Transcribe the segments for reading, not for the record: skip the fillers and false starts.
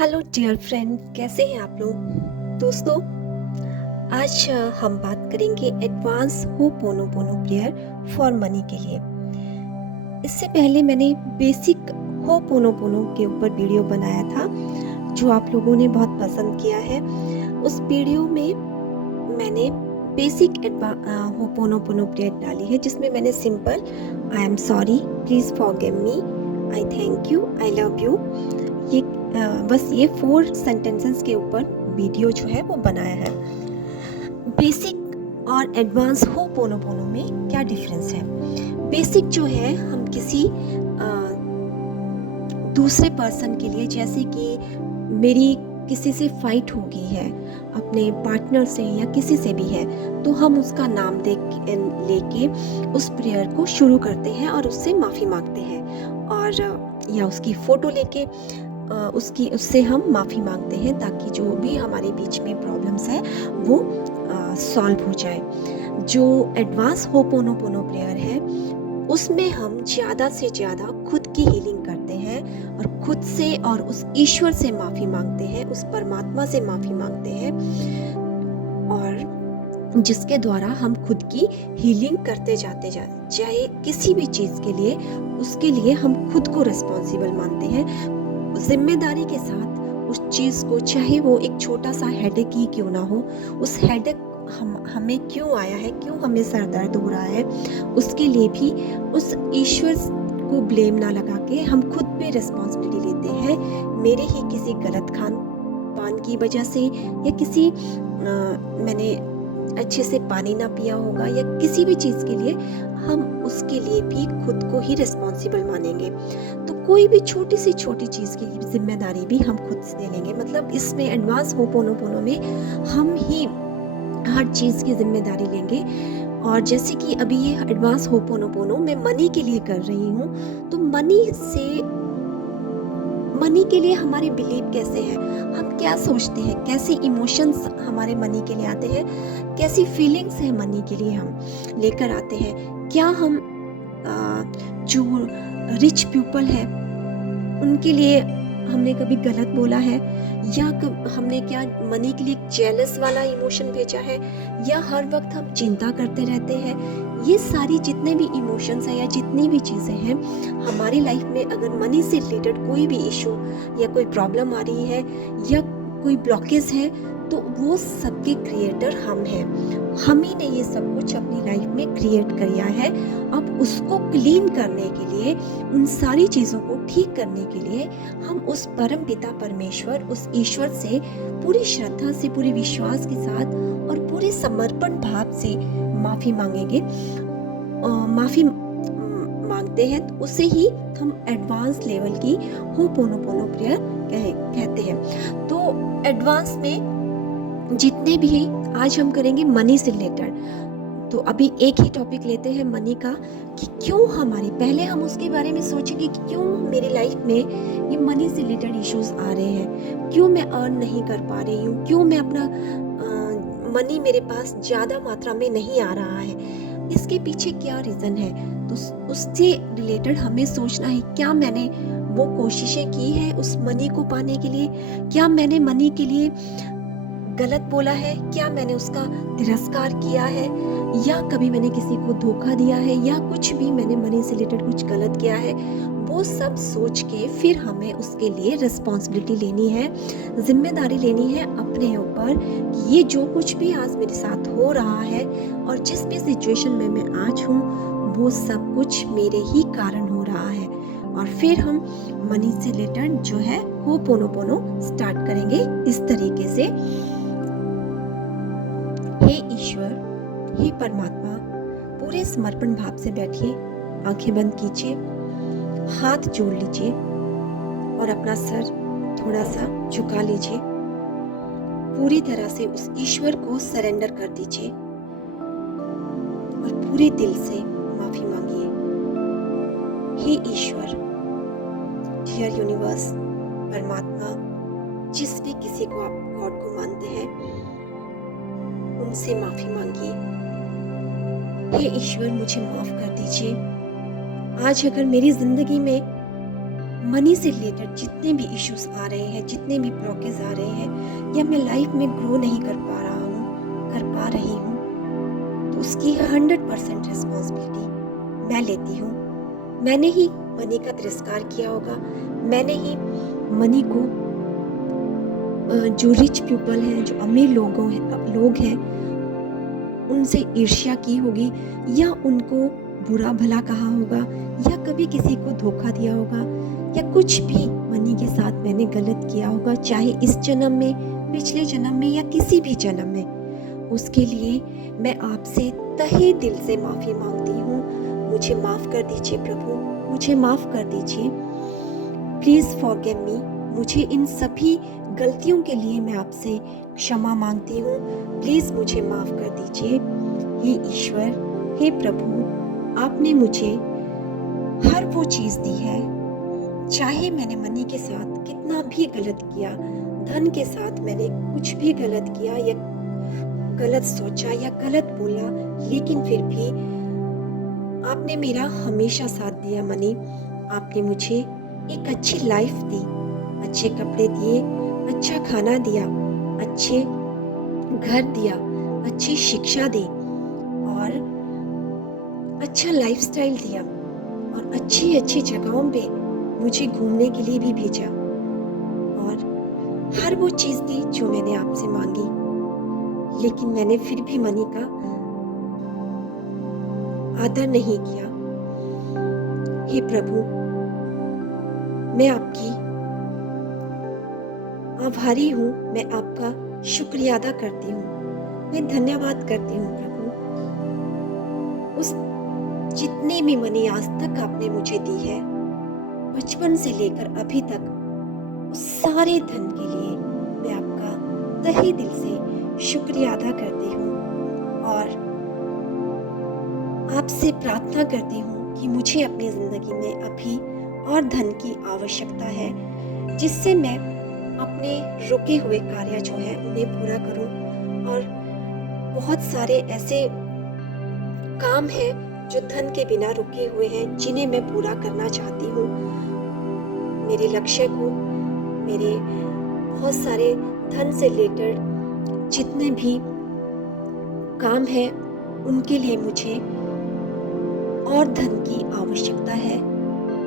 Hello dear friend, कैसे हैं आप लोग। दोस्तों, आज हम बात करेंगे advance ho'oponopono prayer for money के लिए। इससे पहले मैंने बेसिक होपोनोपोनो के ऊपर वीडियो बनाया था जो आप लोगों ने बहुत पसंद किया है। उस वीडियो में मैंने बेसिक होपोनोपोनो प्रेयर डाली है जिसमें मैंने simple I am sorry, please forgive me, I thank you, I love you, ये बस ये 4 सेंटेंसेस के ऊपर वीडियो जो है वो बनाया है। बेसिक और एडवांस होपोनोपोनो में क्या डिफरेंस है। बेसिक जो है हम किसी दूसरे पर्सन के लिए, जैसे कि मेरी किसी से फाइट हो गई है, अपने पार्टनर से या किसी से भी है, तो हम उसका नाम लेके उस प्रेयर को शुरू करते हैं और उससे माफ़ी मांगते हैं, और या उसकी फ़ोटो लेके उससे हम माफ़ी मांगते हैं ताकि जो भी हमारे बीच में प्रॉब्लम्स है वो सॉल्व हो जाए। जो एडवांस होपोनोपोनो प्रेयर है उसमें हम ज़्यादा से ज़्यादा खुद की हीलिंग करते हैं और खुद से और उस ईश्वर से माफ़ी मांगते हैं, उस परमात्मा से माफ़ी मांगते हैं, और जिसके द्वारा हम खुद की हीलिंग करते जाते चाहे किसी भी चीज़ के लिए, उसके लिए हम खुद को रिस्पॉन्सिबल मानते हैं, जिम्मेदारी के साथ उस चीज़ को, चाहे वो एक छोटा सा हेडेक ही क्यों ना हो, उस हेडेक हमें क्यों आया है, क्यों हमें सर दर्द हो रहा है, उसके लिए भी उस ईश्वर को ब्लेम ना लगा के हम खुद पे रिस्पॉन्सिबिलिटी लेते हैं। मेरे ही किसी गलत खान पान की वजह से या किसी मैंने अच्छे से पानी ना पिया होगा या किसी भी चीज़ के लिए, हम उसके लिए भी खुद को ही रिस्पॉन्सिबल मानेंगे। तो कोई भी छोटी सी छोटी चीज़ की जिम्मेदारी भी हम खुद से ले लेंगे। मतलब इसमें एडवांस होपोनोपोनो में हम ही हर चीज़ की जिम्मेदारी लेंगे। और जैसे कि अभी ये एडवांस होपोनोपोनो मैं मनी के लिए कर रही हूँ, तो मनी के लिए हमारे बिलीव कैसे हैं, हम क्या सोचते हैं, कैसे इमोशंस हमारे मनी के लिए आते हैं, कैसी फीलिंग्स है मनी के लिए हम लेकर आते हैं। क्या हम जो रिच पीपल है उनके लिए हमने कभी गलत बोला है, या हमने क्या मनी के लिए जेलस वाला इमोशन भेजा है, या हर वक्त हम चिंता करते रहते हैं। ये सारी जितने भी इमोशंस हैं या जितनी भी चीज़ें हैं हमारी लाइफ में, अगर मनी से रिलेटेड कोई भी इशू या कोई प्रॉब्लम आ रही है या कोई ब्लॉकेज है, तो वो सबके क्रिएटर हम हैं। हम ही ने ये सब कुछ अपनी लाइफ में क्रिएट किया है। अब उसको क्लीन करने के लिए, उन सारी चीज़ों को ठीक करने के लिए हम उस परम पिता परमेश्वर, उस ईश्वर से पूरी श्रद्धा से, पूरी विश्वास के साथ और पूरे समर्पण भाव से माफ़ी मांगेंगे। माफ़ी मांगते हैं तो उसे ही हम एडवांस लेवल की होपोनोपोनो प्रेयर कहते हैं। तो एडवांस में जितने भी आज हम करेंगे मनी से रिलेटेड, तो अभी एक ही टॉपिक लेते हैं मनी का, कि क्यों पहले हम उसके बारे में सोचेंगे कि क्यों मेरी लाइफ में ये मनी से रिलेटेड इश्यूज आ रहे हैं, क्यों मैं अर्न नहीं कर पा रही हूँ, क्यों मैं अपना मनी मेरे पास ज़्यादा मात्रा में नहीं आ रहा है, इसके पीछे क्या रीज़न है। तो उससे रिलेटेड हमें सोचना है, क्या मैंने वो कोशिशें की है उस मनी को पाने के लिए, क्या मैंने मनी के लिए गलत बोला है, क्या मैंने उसका तिरस्कार किया है, या कभी मैंने किसी को धोखा दिया है, या कुछ भी मैंने मनी से रिलेटेड कुछ गलत किया है। वो सब सोच के फिर हमें उसके लिए रिस्पॉन्सिबिलिटी लेनी है, जिम्मेदारी लेनी है अपने ऊपर कि ये जो कुछ भी आज मेरे साथ हो रहा है और जिस भी सिचुएशन में मैं आज हूँ, वो सब कुछ मेरे ही कारण हो रहा है। और फिर हम मनी से रिलेटेड जो है होपोनोपोनो स्टार्ट करेंगे इस तरीके से। हे ईश्वर, हे परमात्मा, पूरे समर्पण भाव से बैठिए, आंखें बंद कीजिए, हाथ जोड़ लीजिए और अपना सर थोड़ा सा झुका लीजिए। पूरी तरह से उस ईश्वर को सरेंडर कर दीजिए और पूरे दिल से माफी मांगिए। हे ईश्वर, डियर यूनिवर्स, परमात्मा, जिस भी किसी को आप गॉड को मानते हैं, उनसे माफी मांगिए। हे ईश्वर, मुझे माफ कर दीजिए। आज अगर मेरी जिंदगी में मनी से रिलेटेड जितने भी इश्यूज आ रहे हैं, जितने भी ब्लॉकेज आ रहे हैं, या मैं लाइफ में ग्रो नहीं कर पा रहा हूँ, कर पा रही हूँ, तो उसकी 100% रिस्पॉन्सिबिलिटी मैं लेती हूँ। मैंने ही मनी का तिरस्कार किया होगा, मैंने ही मनी को जो रिच पीपल हैं, जो अमीर लोग हैं, उनसे ईर्ष्या की होगी, या उनको बुरा भला कहा होगा, या कभी किसी को धोखा दिया होगा, या कुछ भी मनी के साथ मैंने गलत किया होगा, चाहे इस जन्म में, पिछले जन्म में, या किसी भी जन्म में। उसके लिए मैं आपसे तहे दिल से माफ़ी मांगती हूँ। मुझे माफ़ कर दीजिए प्रभु, मुझे माफ़ कर दीजिए। Please forgive me. मुझे इन सभी गलतियों के लिए मैं आपसे क्षमा मांगती हूँ। प्लीज़ मुझे माफ़ कर दीजिए। हे ईश्वर, हे प्रभु, आपने मुझे हर वो चीज़ दी है, चाहे मैंने मनी के साथ कितना भी गलत किया, धन के साथ मैंने कुछ भी गलत किया, या गलत सोचा, या गलत बोला, लेकिन फिर भी आपने मेरा हमेशा साथ दिया मनी। आपने मुझे एक अच्छी लाइफ दी, अच्छे कपड़े दिए, अच्छा खाना दिया, अच्छे घर दिया, अच्छी शिक्षा दी, और अच्छा लाइफस्टाइल दिया, और अच्छी अच्छी जगहों पे मुझे घूमने के लिए भी भेजा, और हर वो चीज़ दी जो मैंने आपसे मांगी। लेकिन मैंने फिर भी मनी का आदर नहीं किया। हे प्रभु, मैं आपकी आभारी हूँ, मैं आपका शुक्रिया अदा करती हूँ, मैं धन्यवाद करती हूँ प्रभु। उस जितनी भी मनी आज तक आपने मुझे दी है, बचपन से लेकर अभी तक, उस सारे धन के लिए मैं आपका तहे दिल से शुक्रिया अदा करती हूँ, और आपसे प्रार्थना करती हूँ कि मुझे अपनी ज़िंदगी में अभी और धन की आवश्यकता है, जिससे मैं अपने रुके हुए कार्य जो है उन्हें पूरा करूं। और बहुत सारे ऐसे काम हैं जो धन के बिना रुके हुए हैं, जिन्हें मैं पूरा करना चाहती हूँ। मेरे लक्ष्य को, मेरे बहुत सारे धन से रिलेटेड जितने भी काम हैं, उनके लिए मुझे और धन की आवश्यकता है,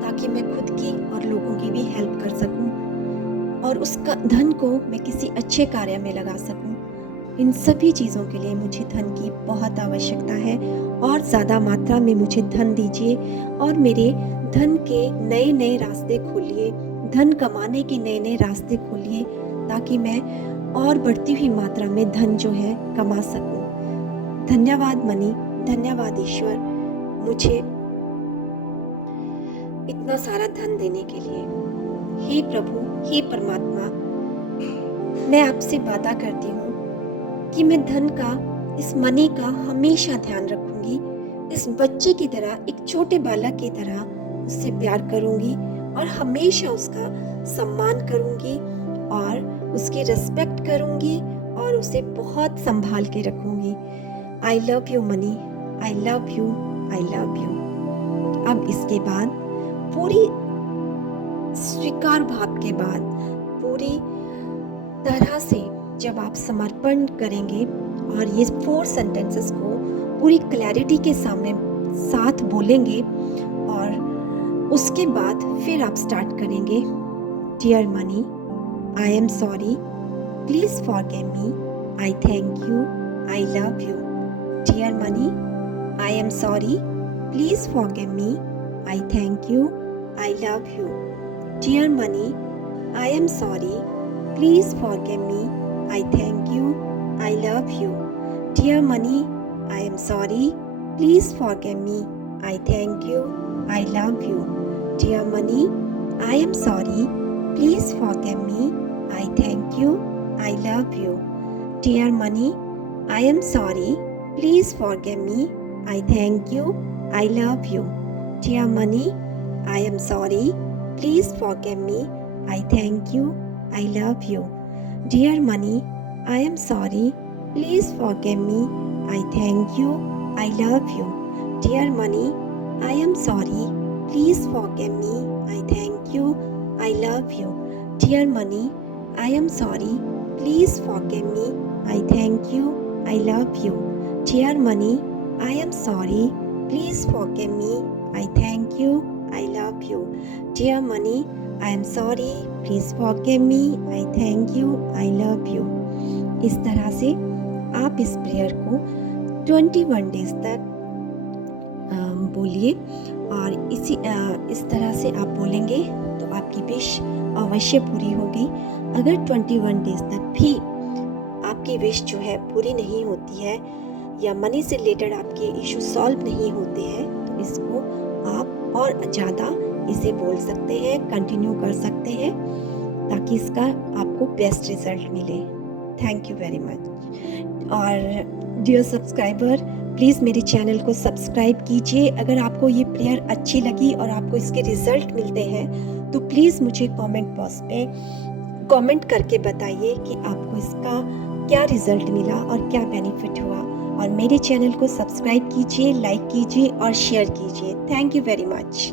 ताकि मैं खुद की और लोगों की भी हेल्प कर सकूं, और उसका धन को मैं किसी अच्छे कार्य में लगा सकूं। इन सभी चीज़ों के लिए मुझे धन की बहुत आवश्यकता है, और ज़्यादा मात्रा में मुझे धन दीजिए, और मेरे धन के नए नए रास्ते खोलिए, धन कमाने के नए नए रास्ते खोलिए, ताकि मैं और बढ़ती हुई मात्रा में धन जो है कमा सकूं। धन्यवाद मनी, धन्यवाद ईश्वर, मुझे इतना सारा धन देने के लिए। हे प्रभु, हे परमात्मा, मैं आपसे वादा करती हूँ कि मैं धन का, इस मनी का हमेशा ध्यान रखूंगी। इस बच्चे की तरह, एक छोटे बालक की तरह उससे प्यार करूंगी, और हमेशा उसका सम्मान करूंगी, और उसकी रिस्पेक्ट करूंगी, और उसे बहुत संभाल के रखूंगी। आई love you money, I love you, I love you. अब इसके बाद पूरी स्वीकार भाव के बाद, पूरी तरह से जब आप समर्पण करेंगे और ये 4 सेंटेंसेस को पूरी क्लैरिटी के साथ बोलेंगे, और उसके बाद फिर आप स्टार्ट करेंगे। Dear money, I am sorry, please forgive me, I thank you, I love you. Dear money, I am sorry, please forgive me, I thank you, I love you. Dear money, I am sorry, please forgive me, I thank you, I love you. Dear money, I am sorry, please forgive me, I thank you, I love you. Dear money, I am sorry, please forgive me, I thank you, I love you. Dear money, I am sorry, please forgive me, I thank you, I love you. Dear money, I am sorry, please forgive me, I thank you, I love you. Dear money, I am sorry, please forgive me, I thank you, I love you. Dear money, I am sorry, please forgive me, I thank you, I love you. Dear money, I am sorry, please forgive me. I thank you, I love you. Dear money, I am sorry, please forgive me. I thank you, I love you. Dear money, I am sorry, please forgive me. I thank you, I love you. इस तरह से आप इस prayer को 21 days तक बोलिए और इस तरह से आप बोलेंगे तो आपकी विश अवश्य पूरी होगी। अगर 21 डेज तक भी आपकी विश जो है पूरी नहीं होती है या मनी से रिलेटेड आपके इशू सॉल्व नहीं होते हैं तो इसको आप और ज़्यादा इसे बोल सकते हैं, कंटिन्यू कर सकते हैं ताकि इसका आपको बेस्ट रिजल्ट मिले। Thank you very much. और डियर सब्सक्राइबर, प्लीज़ मेरे चैनल को सब्सक्राइब कीजिए। अगर आपको ये प्रेयर अच्छी लगी और आपको इसके रिज़ल्ट मिलते हैं तो प्लीज़ मुझे कमेंट बॉक्स पे कमेंट करके बताइए कि आपको इसका क्या रिज़ल्ट मिला और क्या बेनिफिट हुआ। और मेरे चैनल को सब्सक्राइब कीजिए, लाइक कीजिए और शेयर कीजिए। Thank you very much.